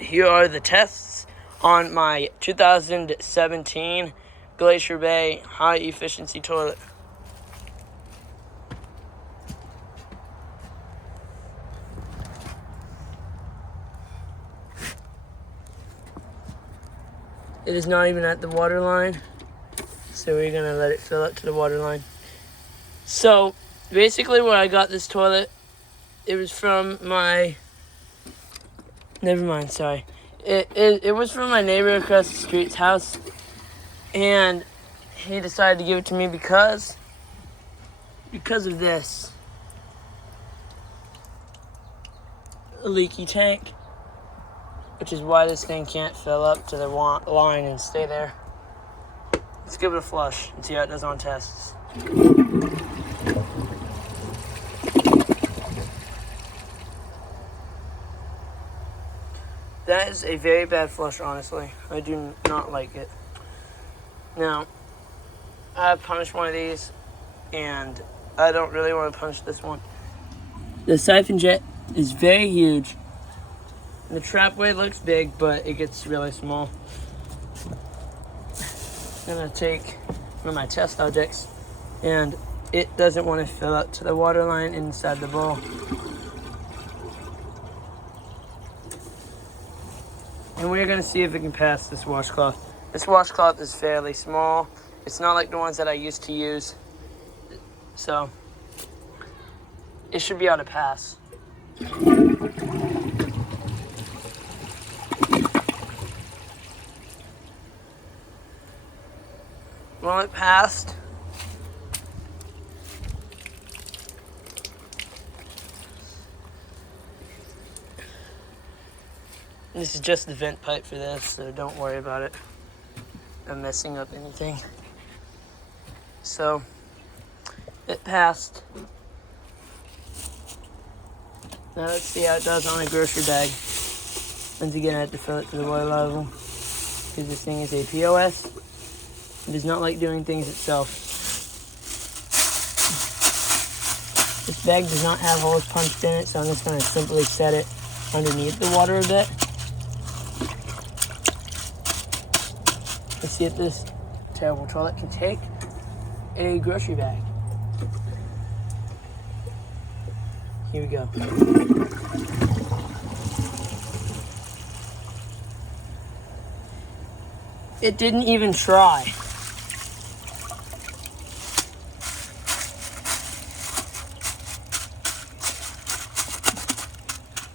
here are the tests on my 2017 Glacier Bay high efficiency toilet. It is not even at the water line, so we're gonna let it fill up to the water line. So basically where I got this toilet, it was from my, never mind, sorry. It was from my neighbor across the street's house, and he decided to give it to me because of this. A leaky tank, which is why this thing can't fill up to the line and stay there. Let's give it a flush and see how it does on tests. That is a very bad flush, honestly. I do not like it. Now, I've punished one of these, and I don't really want to punish this one. The siphon jet is very huge. The trapway looks big, but it gets really small. I'm going to take one of my test objects, and it doesn't want to fill up to the water line inside the bowl. And we're going to see if it can pass this washcloth. This washcloth is fairly small. It's not like the ones that I used to use. So, it should be able to pass. Well, it passed. This is just the vent pipe for this, so don't worry about it. I'm messing up anything. So, it passed. Now let's see how it does on a grocery bag. Once again, I have to fill it to the water level, because this thing is a POS. It does not like doing things itself. This bag does not have holes punched in it, so I'm just going to simply set it underneath the water a bit. Let's see if this terrible toilet can take a grocery bag. Here we go. It didn't even try.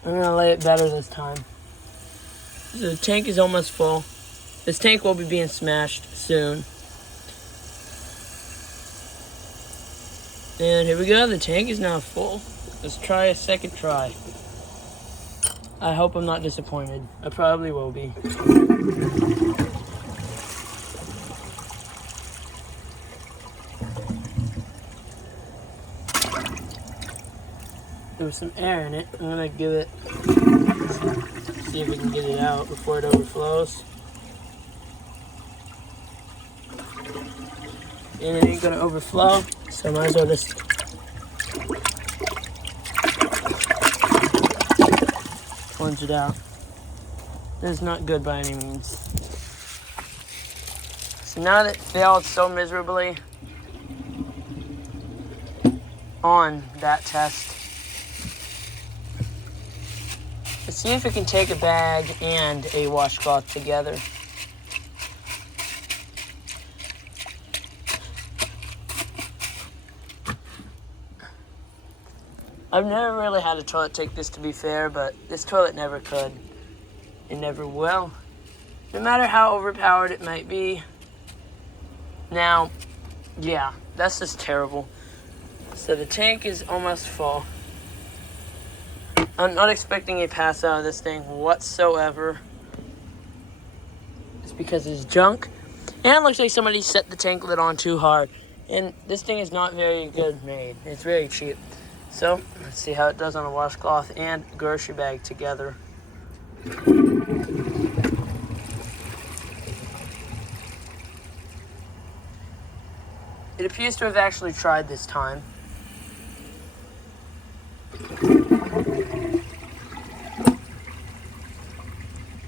I'm gonna lay it better this time. So the tank is almost full. This tank will be being smashed soon. And here we go, the tank is now full. Let's try a second try. I hope I'm not disappointed. I probably will be. There was some air in it. I'm gonna give it, see if we can get it out before it overflows. And it ain't gonna overflow, so I might as well just plunge it out. This is not good by any means. So now that it failed so miserably on that test, let's see if it can take a bag and a washcloth together. I've never really had a toilet take this, to be fair, but this toilet never could. It never will. No matter how overpowered it might be. Now, yeah, that's just terrible. So the tank is almost full. I'm not expecting a pass out of this thing whatsoever. It's because it's junk. And it looks like somebody set the tank lid on too hard. And this thing is not very good made. It's very cheap. So, let's see how it does on a washcloth and grocery bag together. It appears to have actually tried this time.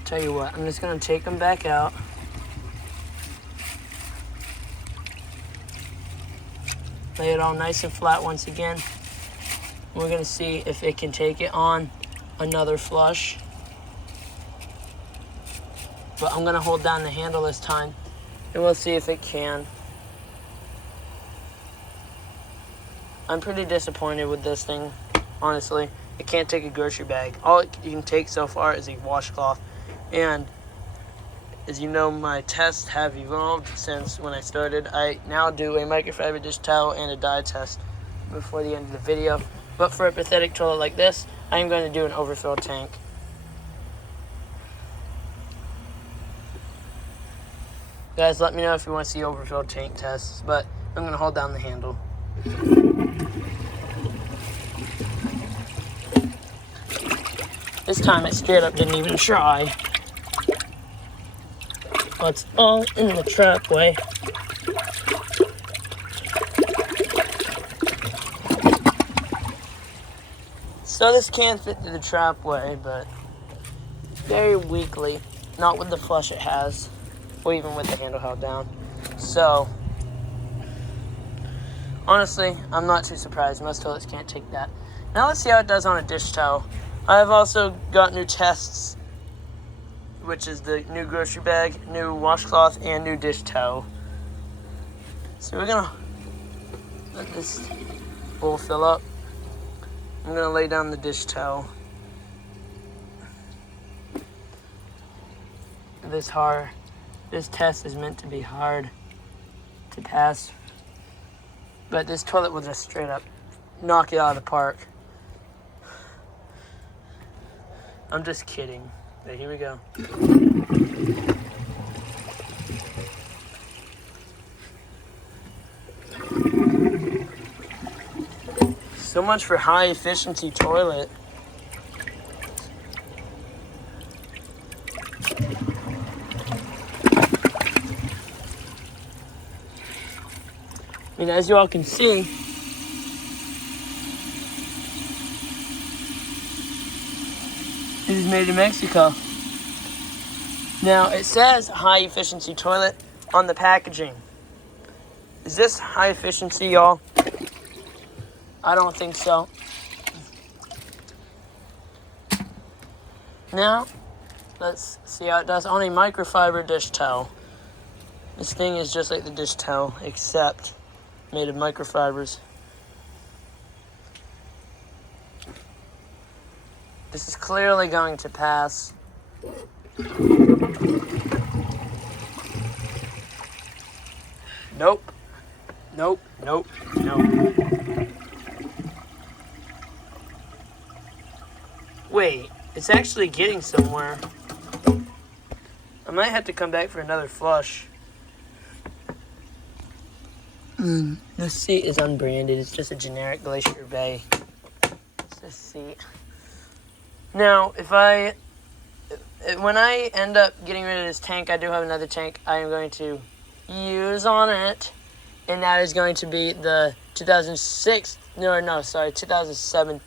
Tell you what, I'm just gonna take them back out. Lay it all nice and flat once again. We're gonna see if it can take it on another flush. But I'm gonna hold down the handle this time and we'll see if it can. I'm pretty disappointed with this thing, honestly. It can't take a grocery bag. All it can take so far is a washcloth. And as you know, my tests have evolved since when I started. I now do a microfiber dish towel and a dye test before the end of the video. But for a pathetic toilet like this, I am going to do an overfill tank. Guys, let me know if you want to see overfill tank tests, but I'm going to hold down the handle. This time it straight up didn't even try. Well, it's all in the trap way. So this can fit through the trap way, but very weakly. Not with the flush it has, or even with the handle held down. So, honestly, I'm not too surprised. Most toilets can't take that. Now let's see how it does on a dish towel. I've also got new tests, which is the new grocery bag, new washcloth, and new dish towel. So we're gonna let this bowl fill up. I'm gonna lay down the dish towel. This test is meant to be hard to pass, but this toilet will just straight up knock it out of the park. I'm just kidding. Okay, here we go. So much for high efficiency toilet. I mean, as you all can see, it is made in Mexico. Now, it says high efficiency toilet on the packaging. Is this high efficiency, y'all? I don't think so. Now, let's see how it does on a microfiber dish towel. This thing is just like the dish towel, except made of microfibers. This is clearly going to pass. Nope. Nope. Nope. Nope. Wait, it's actually getting somewhere. I might have to come back for another flush. This seat is unbranded. It's just a generic Glacier Bay. It's this seat. Now, when I end up getting rid of this tank, I do have another tank I am going to use on it. And that is going to be the 2007,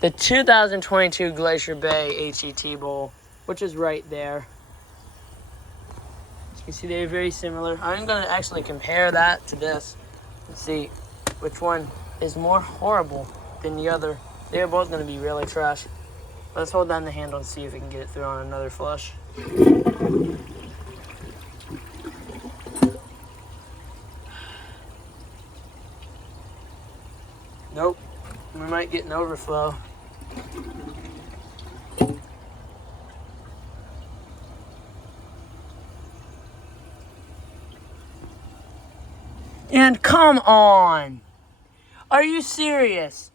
the 2022 Glacier Bay HET bowl, which is right there. As you can see, they're very similar. I'm going to actually compare that to this and see which one is more horrible than the other. They're both going to be really trash. Let's hold down the handle and see if we can get it through on another flush. Nope. We might get an overflow. And come on! Are you serious?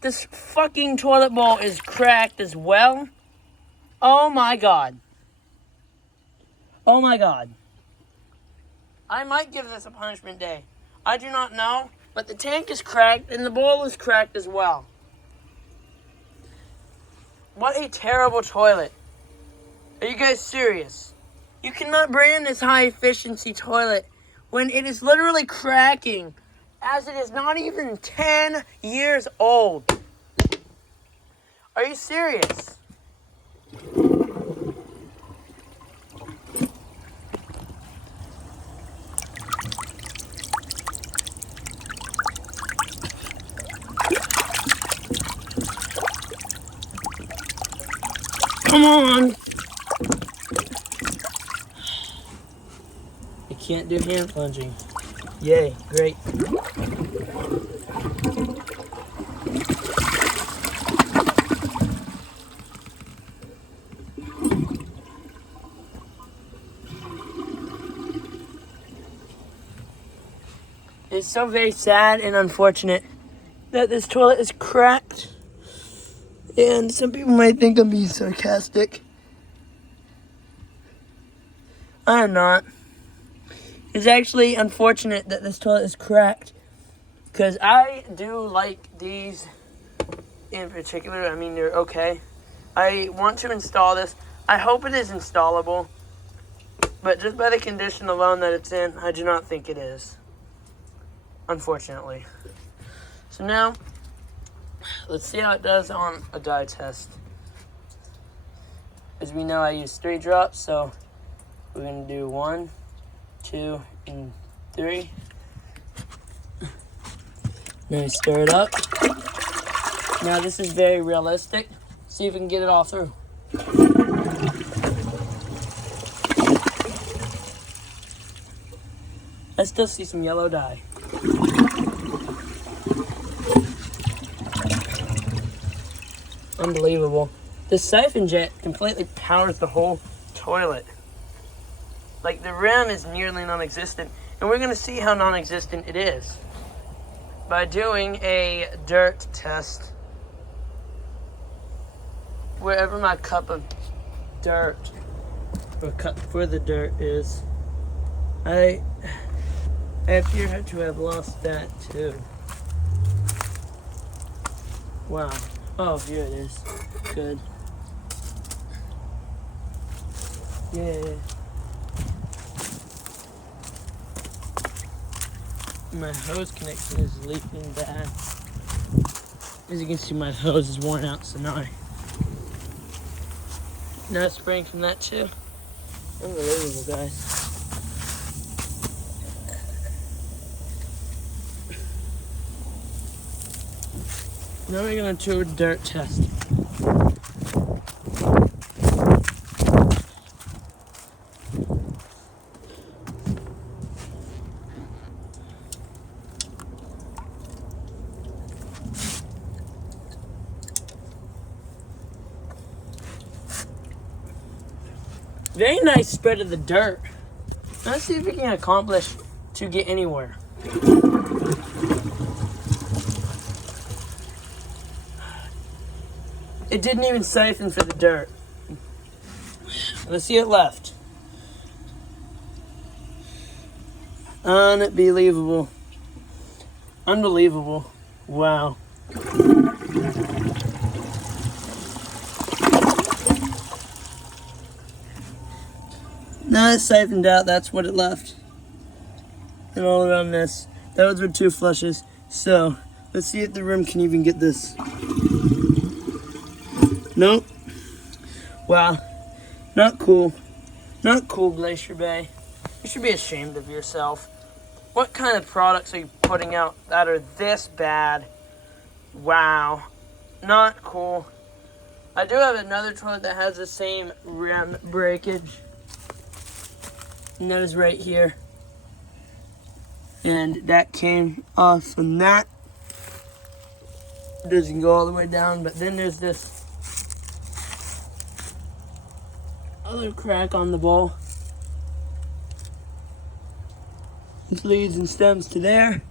This fucking toilet bowl is cracked as well? Oh my god. Oh my god. I might give this a punishment day. I do not know, but the tank is cracked and the bowl is cracked as well. What a terrible toilet. Are you guys serious? You cannot brand this high efficiency toilet when it is literally cracking as it is not even 10 years old. Are you serious? Come on! I can't do hand plunging. Yay, great. It's so very sad and unfortunate that this toilet is cracked. And some people might think I'm being sarcastic. I am not. It's actually unfortunate that this toilet is cracked, because I do like these in particular. I mean, they're okay. I want to install this. I hope it is installable, but just by the condition alone that it's in, I do not think it is, unfortunately. So now, let's see how it does on a dye test. As we know, I use 3 drops, so we're going to do 1, 2, and 3. Then we stir it up. Now this is very realistic. See if we can get it all through. I still see some yellow dye. Unbelievable. The siphon jet completely powers the whole toilet. Like, the rim is nearly non-existent, and we're going to see how non-existent it is by doing a dirt test. Wherever my cup of dirt, or cup for the dirt is, I appear to have lost that too. Wow. Oh, here it is. Good. Yeah. My hose connection is leaking bad. As you can see, my hose is worn out, so now it's spraying from that too. Unbelievable, guys. Now we're gonna do a dirt test. Very nice spread of the dirt. Let's see if we can accomplish to get anywhere. It didn't even siphon for the dirt. Let's see it left. Unbelievable. Unbelievable. Wow. Now it's siphoned out, that's what it left. And all around this. Those were 2 flushes. So, let's see if the rim can even get this. Nope. Wow. Not cool. Not cool, Glacier Bay. You should be ashamed of yourself. What kind of products are you putting out that are this bad? Wow. Not cool. I do have another toilet that has the same rim breakage. And that is right here. And that came off from that. It doesn't go all the way down, but then there's this other crack on the bowl. It leads and stems to there.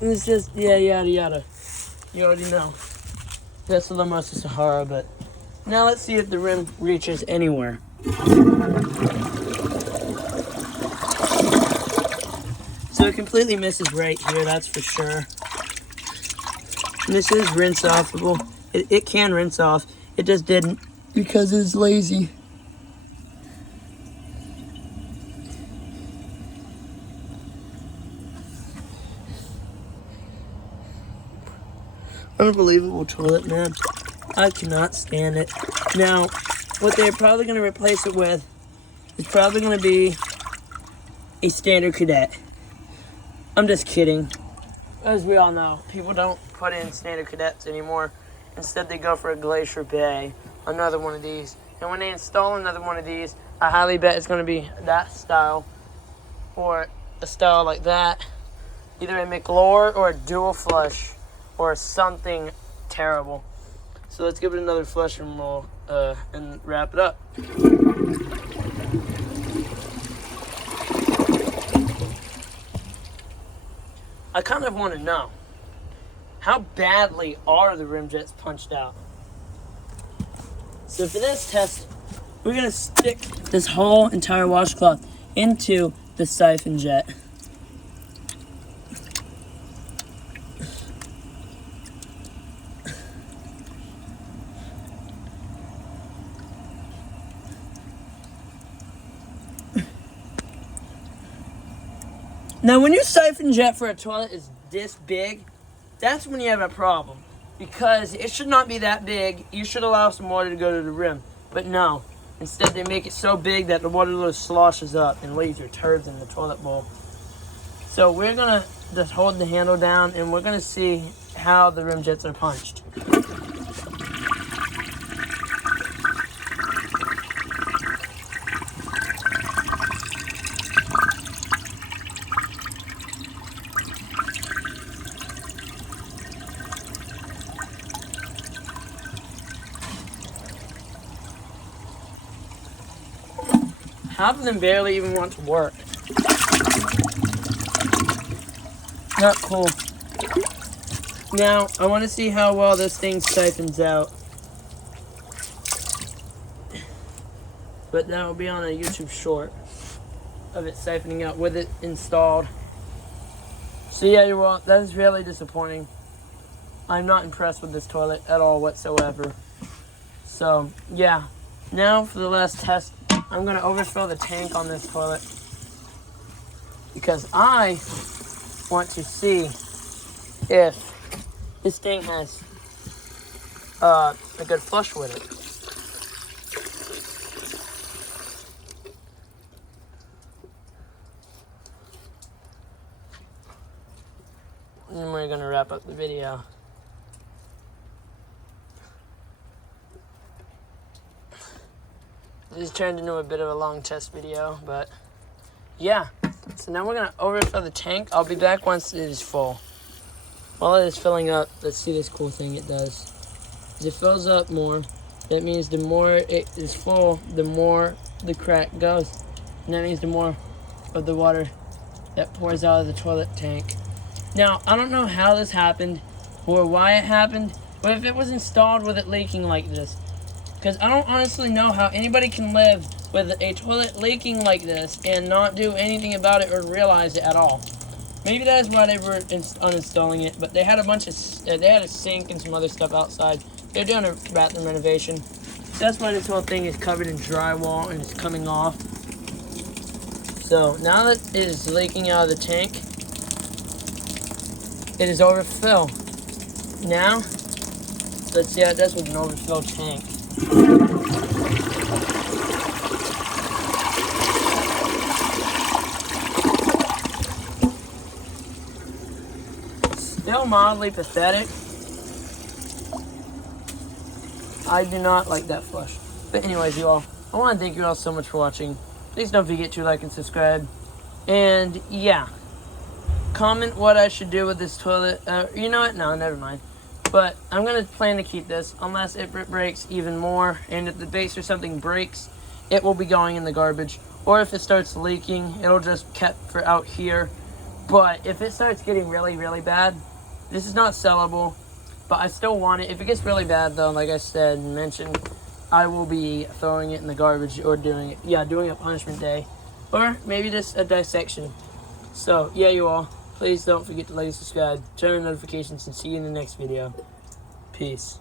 And it's just, yeah, yada yada. You already know. That's the La Mosa Sahara, but now let's see if the rim reaches anywhere. So it completely misses right here, that's for sure. And this is rinse offable. It can rinse off. It just didn't because it's lazy. Unbelievable toilet, man. I cannot stand it. Now, what they're probably going to replace it with is probably going to be a standard cadet. I'm just kidding. As we all know, people don't put in standard cadets anymore. instead they go for a Glacier Bay, another one of these. And when they install another one of these, I highly bet it's going to be that style or a style like that. Either a McLure or a dual flush or something terrible. So let's give it another flush and we'll and wrap it up. I kind of want to know, how badly are the rim jets punched out? So for this test, we're going to stick this whole entire washcloth into the siphon jet. Now, when your siphon jet for a toilet is this big, that's when you have a problem. Because it should not be that big. You should allow some water to go to the rim. But no. Instead, they make it so big that the water literally sloshes up and leaves your turds in the toilet bowl. So we're going to just hold the handle down and we're going to see how the rim jets are punched. Half of them barely even want to work. Not cool. Now, I want to see how well this thing siphons out. But that will be on a YouTube short of it siphoning out with it installed. So yeah, you're well, that is really disappointing. I'm not impressed with this toilet at all whatsoever. So, yeah. Now for the last test. I'm going to overfill the tank on this toilet because I want to see if this thing has a good flush with it. And then we're going to wrap up the video. This turned into a bit of a long test video, but yeah. So now we're going to overfill the tank. I'll be back once it is full. While it is filling up, let's see this cool thing it does. As it fills up more, that means the more it is full, the more the crack goes. And that means the more of the water that pours out of the toilet tank. Now, I don't know how this happened or why it happened, but if it was installed with it leaking like this, because I don't honestly know how anybody can live with a toilet leaking like this and not do anything about it or realize it at all. Maybe that is why they were uninstalling it, but they had a bunch of, they had a sink and some other stuff outside. They're doing a bathroom renovation. That's why this whole thing is covered in drywall and it's coming off. So now that it is leaking out of the tank, it is overfill. Now, let's see how it does with an overfill tank. Still mildly pathetic. I do not like that flush. But anyways, you all, I want to thank you all so much for watching. Please don't forget to like and subscribe. And yeah, comment what I should do with this toilet. You know what? No, never mind. But I'm going to plan to keep this unless it breaks even more. And if the base or something breaks, it will be going in the garbage. Or if it starts leaking, it'll just kept for out here. But if it starts getting really, really bad, this is not sellable. But I still want it. If it gets really bad, though, like I said and mentioned, I will be throwing it in the garbage or doing a punishment day. Or maybe just a dissection. So, yeah, you all. Please don't forget to like and subscribe, turn on notifications, and see you in the next video. Peace.